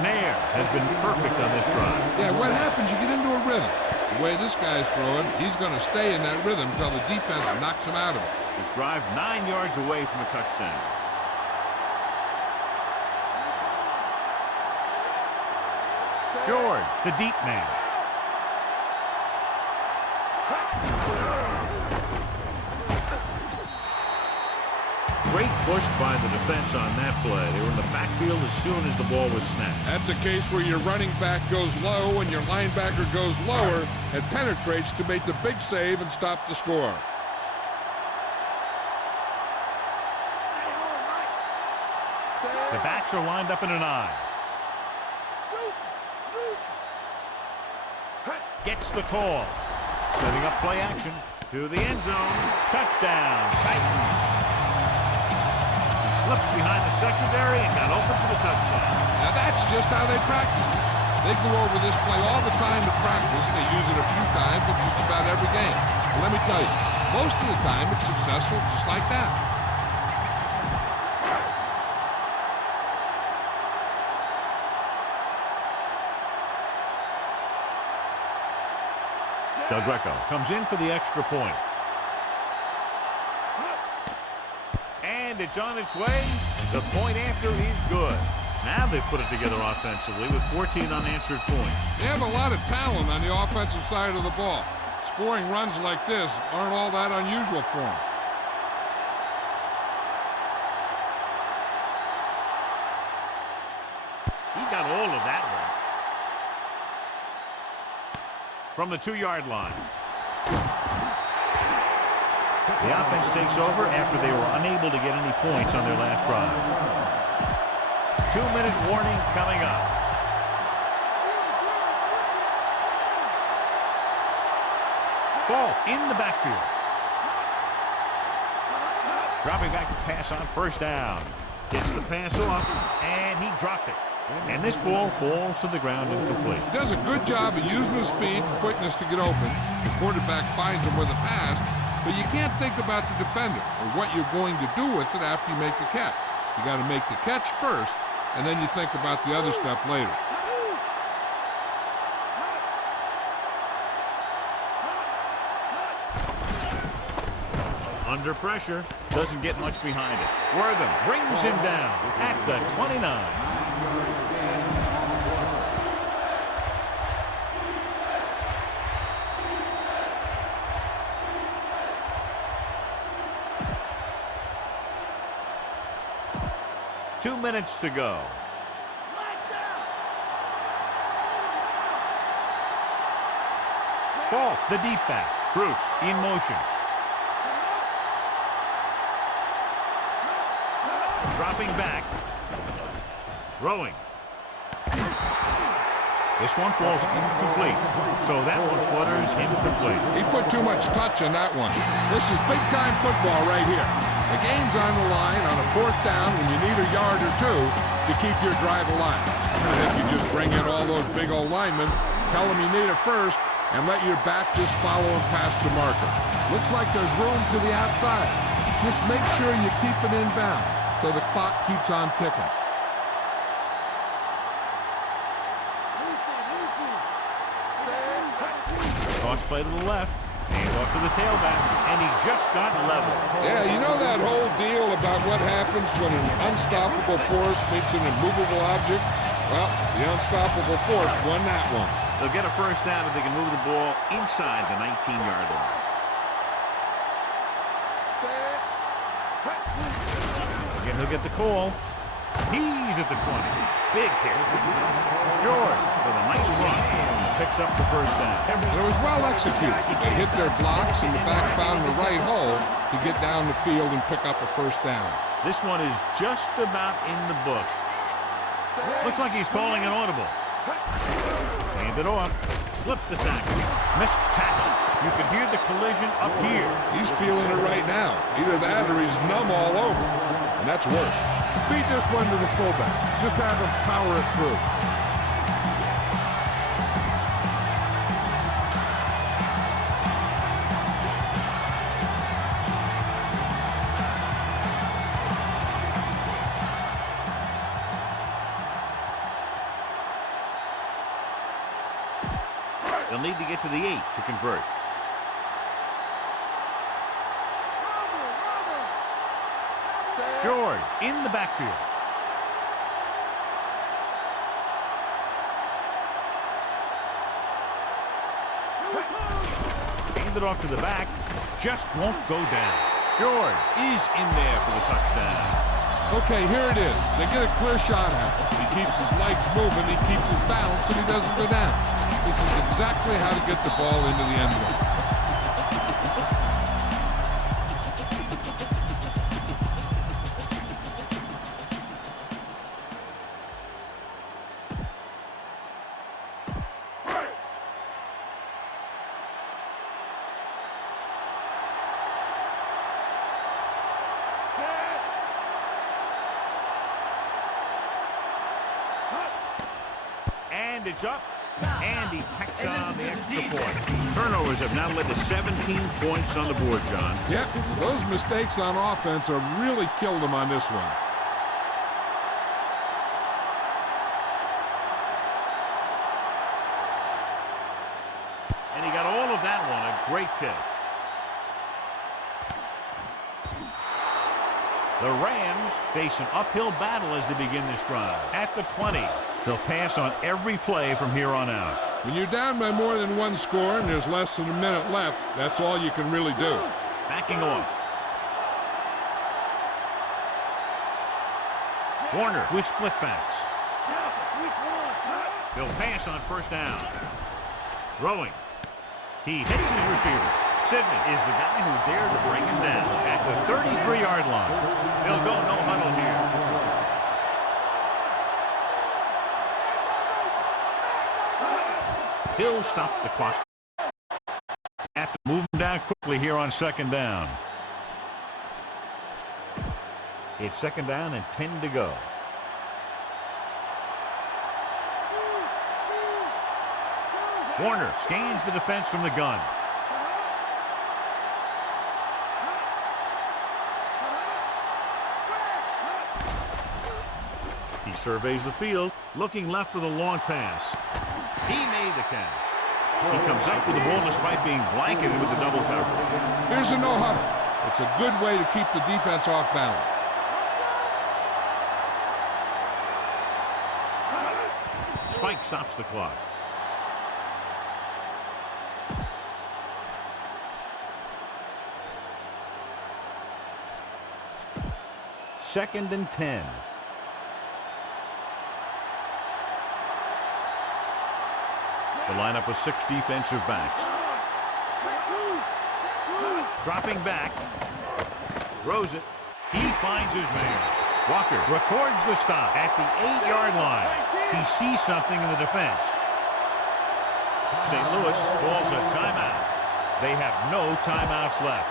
McNair has been perfect on this drive. Yeah, what happens, you get into a rhythm. The way this guy's throwing, he's going to stay in that rhythm until the defense knocks him out of it. This drive 9 yards away from a touchdown. George, the deep man. great push by the defense on that play. They were in the backfield as soon as the ball was snapped. That's a case where your running back goes low and your linebacker goes lower and penetrates to make the big save and stop the score. The backs are lined up in an I. Gets the call. Setting up play action to the end zone. Touchdown, Titans. He slips behind the secondary and got open for the touchdown. Now that's just how they practiced it. They go over this play all the time to practice. They use it a few times in just about every game. But let me tell you, most of the time it's successful just like that. Del Greco comes in for the extra point. And it's on its way. The point after is good. Now they've put it together offensively with 14 unanswered points. They have a lot of talent on the offensive side of the ball. Scoring runs like this aren't all that unusual for them. He got all of that one. From the 2-yard line. The offense takes over after they were unable to get any points on their last drive. 2-minute warning coming up. Fall in the backfield. Dropping back to pass on first down. Gets the pass off, and he dropped it. And this ball falls to the ground incomplete. He does a good job of using his speed and quickness to get open. The quarterback finds him with a pass, but you can't think about the defender or what you're going to do with it after you make the catch. You got to make the catch first, and then you think about the other stuff later. Under pressure, doesn't get much behind it. Wortham brings him down at the 29. Two minutes to go. Fall, the deep back. Bruce in motion. Dropping back. Throwing. This one falls incomplete. So that one flutters incomplete. He put too much touch on that one. This is big-time football right here. The game's on the line on a 4th down when you need a yard or two to keep your drive alive. I think you just bring in all those big old linemen, tell them you need a first, and let your back just follow him past the marker. Looks like there's room to the outside. Just make sure you keep it inbound so the clock keeps on ticking. Toss play to the left. Hand off to the tailback, and he just got level. Yeah, you know that whole deal about what happens when an unstoppable force meets an immovable object? Well, the unstoppable force won that one. They'll get a first down if they can move the ball inside the 19-yard line. Again, he'll get the call. He's at the 20. Big hit. George with a nice run. Picks up the first down. It was well executed. They hit their blocks, and the back found the right hole to get down the field and pick up a first down. This one is just about in the books. Looks like he's calling an audible. Hand it off. Slips the tackle. Missed tackle. You can hear the collision up here. He's feeling it right now. Either that or he's numb all over. And that's worse. Feed this one to the fullback. Just have him power it through. They'll need to get to the 8 to convert. George in the backfield. Hand it off to the back. Just won't go down. George is in there for the touchdown. Okay, here it is. They get a clear shot at him. He keeps his legs moving, he keeps his balance, and he doesn't go down. This is exactly how to get the ball into the end zone. And it's up, and he tacks on the extra point. Turnovers have now led to 17 points on the board, John. Yep, those mistakes on offense have really killed them on this one. And he got all of that one, a great kick. The Rams face an uphill battle as they begin this drive. At the 20, they'll pass on every play from here on out. When you're down by more than one score and there's less than a minute left, that's all you can really do. Backing off. Warner with split backs. They'll pass on first down. Throwing. He hits his receiver. Sidney is the guy who's there to bring him down at the 33-yard line. They'll go no huddle here. He'll stop the clock. Have to move him down quickly here on second down. It's second down and 10 to go. Warner scans the defense from the gun. He surveys the field, looking left for the long pass. He made the catch. He comes up with the ball despite being blanketed with the double coverage. Here's a no-huddle. It's a good way to keep the defense off balance. Spike stops the clock. Second and 10. The lineup of 6 defensive backs. Dropping back. Throws it. He finds his man. Walker records the stop at the 8-yard line. He sees something in the defense. St. Louis calls a timeout. They have no timeouts left.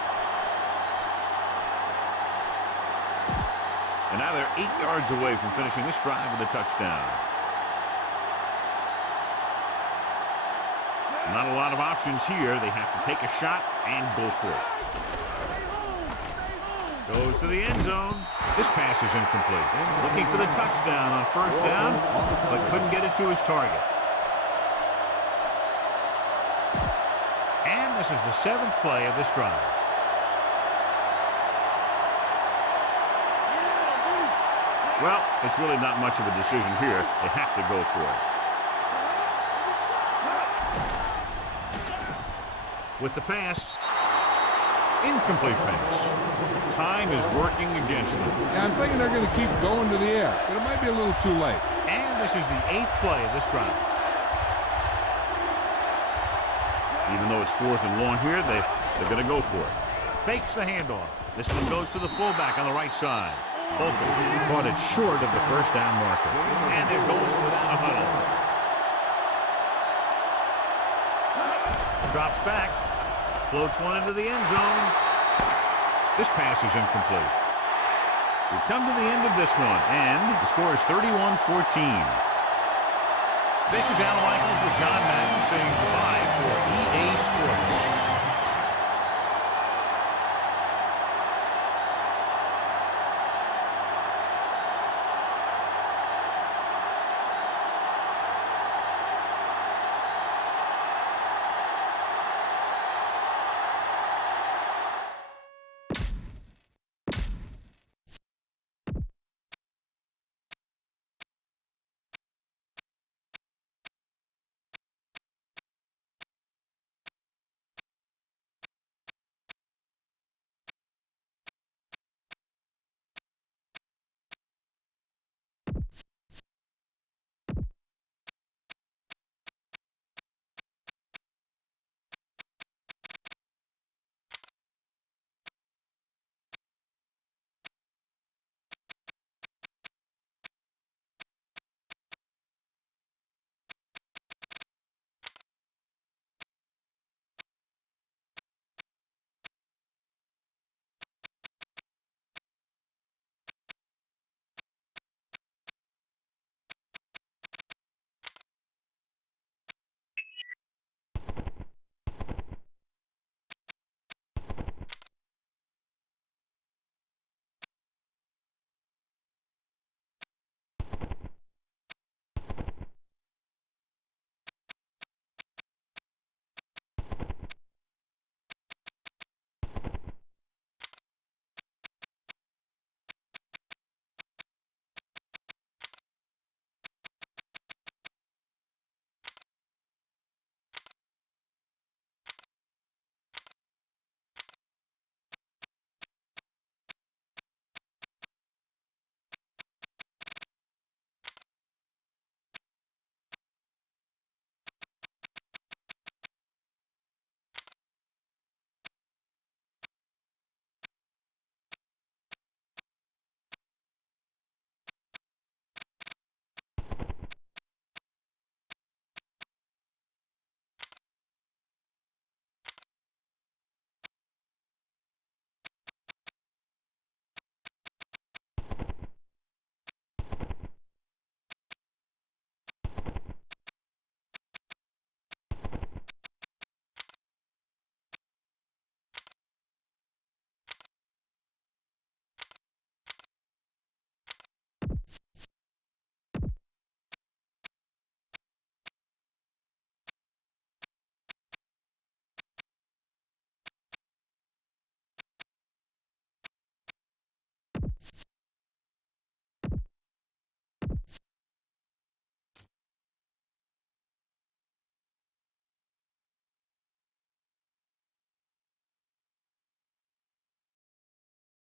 And now they're 8 yards away from finishing this drive with a touchdown. Not a lot of options here. They have to take a shot and go for it. Goes to the end zone. This pass is incomplete. Looking for the touchdown on first down, but couldn't get it to his target. And this is the 7th play of this drive. Well, it's really not much of a decision here. They have to go for it. With the pass, incomplete pass. Time is working against them. Yeah, I'm thinking they're going to keep going to the air, but it might be a little too late. And this is the 8th play of this drive. Even though it's 4th and long here, they're going to go for it. Fakes the handoff. This one goes to the fullback on the right side. Holcomb caught it short of the first down marker. And they're going without a huddle. Drops back. Floats one into the end zone. This pass is incomplete. We've come to the end of this one, and the score is 31-14. This is Al Michaels with John Madden saying goodbye for EA Sports.